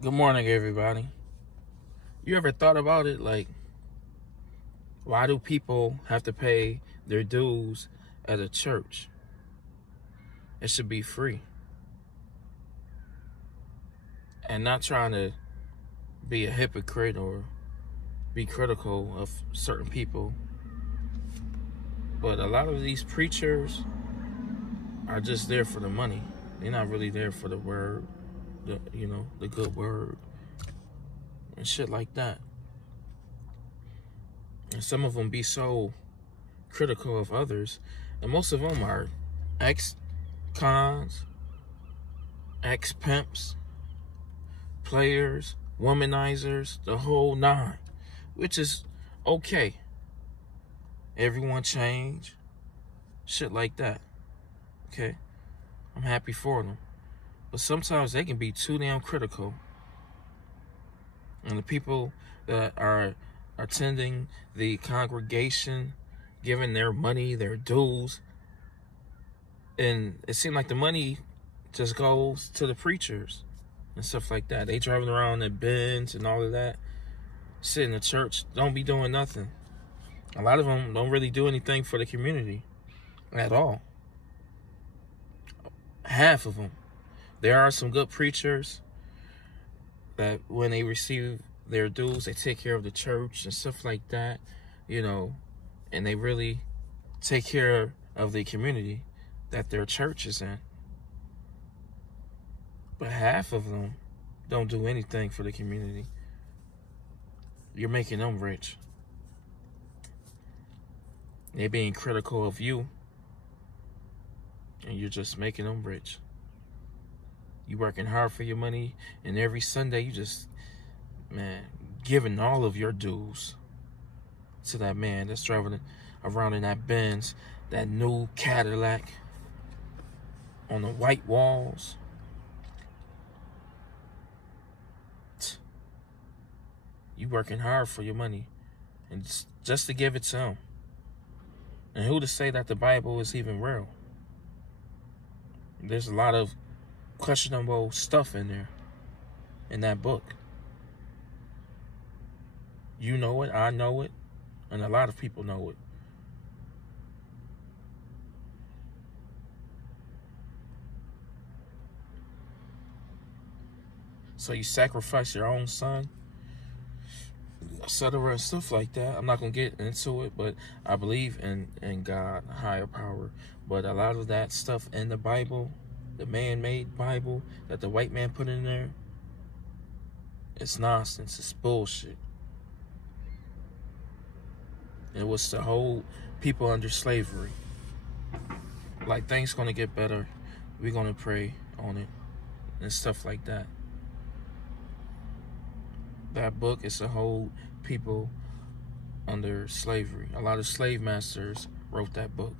Good morning, everybody. You ever thought about it? Like, why do people have to pay their dues at a church? It should be free. And not trying to be a hypocrite or be critical of certain people. But a lot of these preachers are just there for the money. They're not really there for the word, the good word and shit like that. And some of them be so critical of others, and most of them are ex-cons, ex-pimps, players, womanizers, the whole nine, which is okay. Everyone change, shit like that. Okay, I'm happy for them, but sometimes they can be too damn critical. And the people that are attending the congregation, giving their money, their dues, and it seems like the money just goes to the preachers and stuff like that. They driving around in Benz and all of that, sit in the church, don't be doing nothing. A lot of them don't really do anything for the community at all. Half of them. There are some good preachers that when they receive their dues, they take care of the church and stuff like that, and they really take care of the community that their church is in. But half of them don't do anything for the community. You're making them rich. They're being critical of you, and you're just making them rich. You working hard for your money, and every Sunday you just, giving all of your dues to that man that's driving around in that Benz, that new Cadillac, on the white walls. You working hard for your money, and just to give it to him. And who to say that the Bible is even real? There's a lot of questionable stuff in there, in that book. You know it, I know it, and a lot of people know it. So you sacrifice your own son, etc., and stuff like that. I'm not going to get into it, but I believe in God, higher power. But a lot of that stuff in the Bible, the man-made Bible that the white man put in there, it's nonsense. It's bullshit. It was to hold people under slavery. Like, things going to get better. We're going to pray on it and stuff like that. That book is to hold people under slavery. A lot of slave masters wrote that book.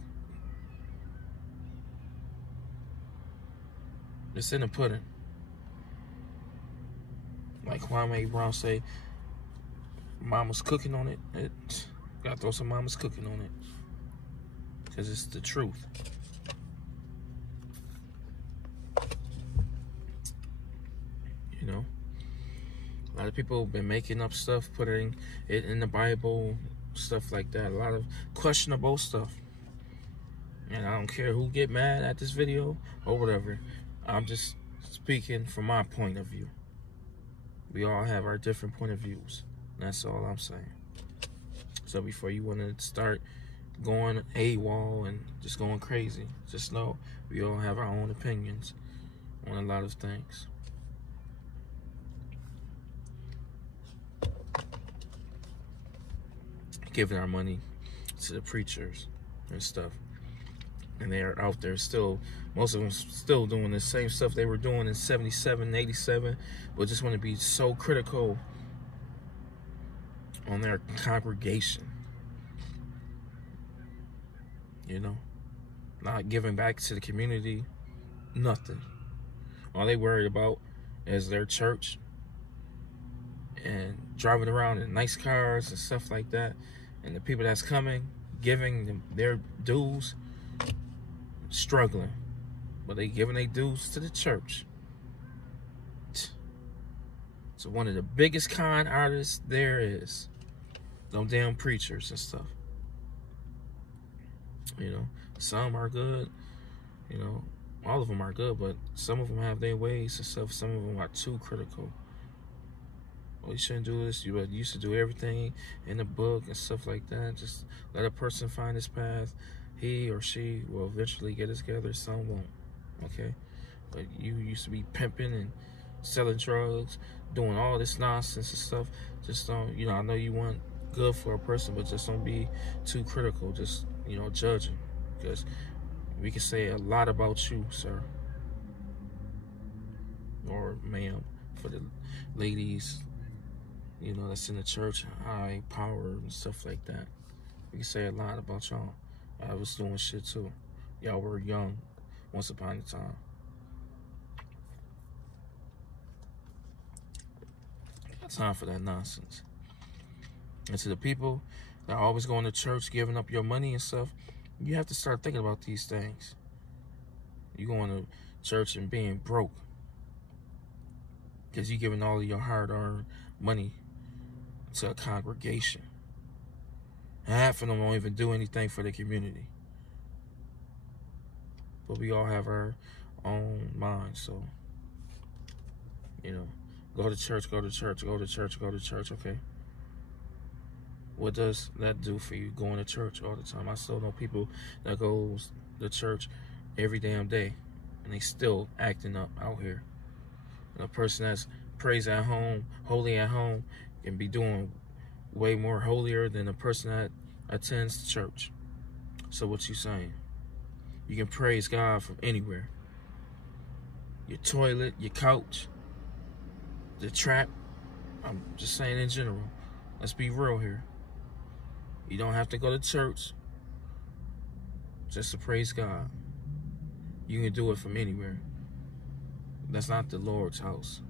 It's in the pudding. Like Kwame Brown say, mama's cooking on it. Gotta throw some mama's cooking on it. Because it's the truth. A lot of people have been making up stuff, putting it in the Bible, stuff like that. A lot of questionable stuff. And I don't care who get mad at this video or whatever. I'm just speaking from my point of view. We all have our different point of views. That's all I'm saying. So before you want to start going AWOL and just going crazy, just know we all have our own opinions on a lot of things. Giving our money to the preachers and stuff, and they're out there still, most of them still doing the same stuff they were doing in 77, 87, but just want to be so critical on their congregation, not giving back to the community, nothing. All they worried about is their church and driving around in nice cars and stuff like that. And the people that's coming, giving them their dues, struggling. But they giving their dues to the church. So one of the biggest con artists there is. Them damn preachers and stuff. You know, some are good. You know, all of them are good, but some of them have their ways and stuff. Some of them are too critical. Well, you shouldn't do this. You used to do everything in the book and stuff like that. Just let a person find his path. He or she will eventually get it together. Some won't. Okay? But you used to be pimping and selling drugs, doing all this nonsense and stuff. Just don't, you know, I know you want good for a person, but just don't be too critical. Just, you know, judging. Because we can say a lot about you, sir. Or ma'am, for the ladies, you know, that's in the church, high power and stuff like that. We can say a lot about y'all. I was doing shit too. Y'all were young once upon a time. Got time for that nonsense. And to the people that are always going to church, giving up your money and stuff, you have to start thinking about these things. You going to church and being broke because you're giving all of your hard-earned money to a congregation. And half of them won't even do anything for the community. But we all have our own minds, so, you know, go to church, go to church, go to church, go to church, okay? What does that do for you, going to church all the time? I still know people that goes to church every damn day, and they still acting up out here. And a person that's prays at home, holy at home, can be doing way more holier than a person that attends church. So what you saying? You can praise God from anywhere. Your toilet, your couch, the trap. I'm just saying in general. Let's be real here. You don't have to go to church just to praise God. You can do it from anywhere. That's not the Lord's house.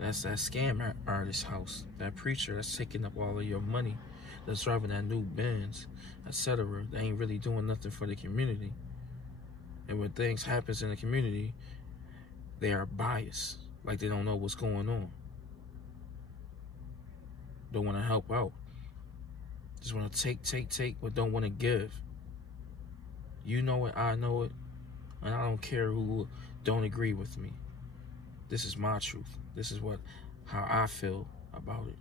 That's that scam artist's house. That preacher that's taking up all of your money, that's driving that new Benz, etc. They ain't really doing nothing for the community. And when things happens in the community, they are biased. Like they don't know what's going on. Don't want to help out. Just want to take, but don't want to give. You know it, I know it, and I don't care who don't agree with me. This is my truth. This is how I feel about it.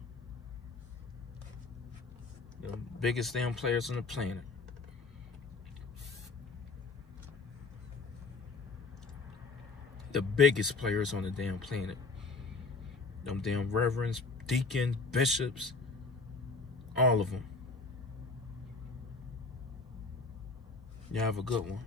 The biggest damn players on the planet. The biggest players on the damn planet. Them damn reverends, deacons, bishops, all of them. You have a good one.